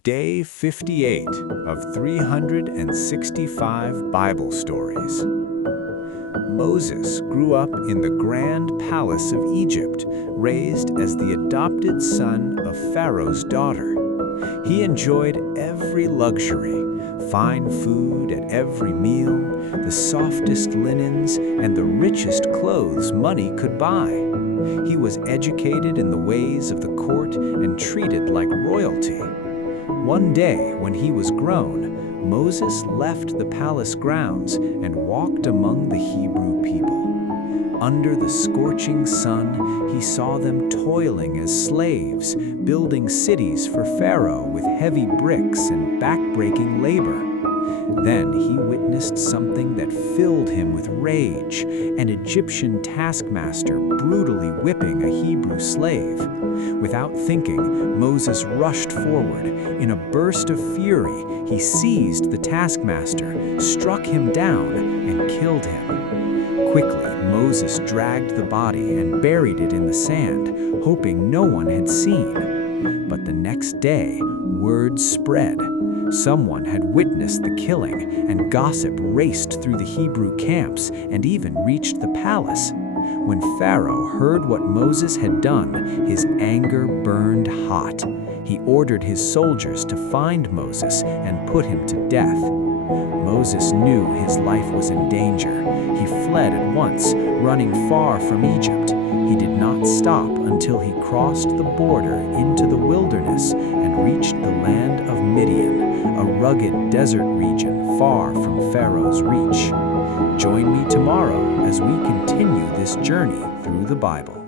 Day 58 of 365 Bible Stories. Moses grew up in the grand palace of Egypt, raised as the adopted son of Pharaoh's daughter. He enjoyed every luxury, fine food at every meal, the softest linens, and the richest clothes money could buy. He was educated in the ways of the court and treated like royalty. One day, when he was grown, Moses left the palace grounds and walked among the Hebrew people. Under the scorching sun, he saw them toiling as slaves, building cities for Pharaoh with heavy bricks and back-breaking labor. Then he witnessed something that filled him with rage, an Egyptian taskmaster brutally whipping a Hebrew slave. Without thinking, Moses rushed forward. In a burst of fury, he seized the taskmaster, struck him down, and killed him. Quickly, Moses dragged the body and buried it in the sand, hoping no one had seen. But the next day, word spread. Someone had witnessed the killing, and gossip raced through the Hebrew camps and even reached the palace. When Pharaoh heard what Moses had done, his anger burned hot. He ordered his soldiers to find Moses and put him to death. Moses knew his life was in danger. He fled at once, running far from Egypt. He did not stop until he crossed the border into the wilderness and reached the land of Midian, a rugged desert region far from Pharaoh's reach. Join me tomorrow as we continue this journey through the Bible.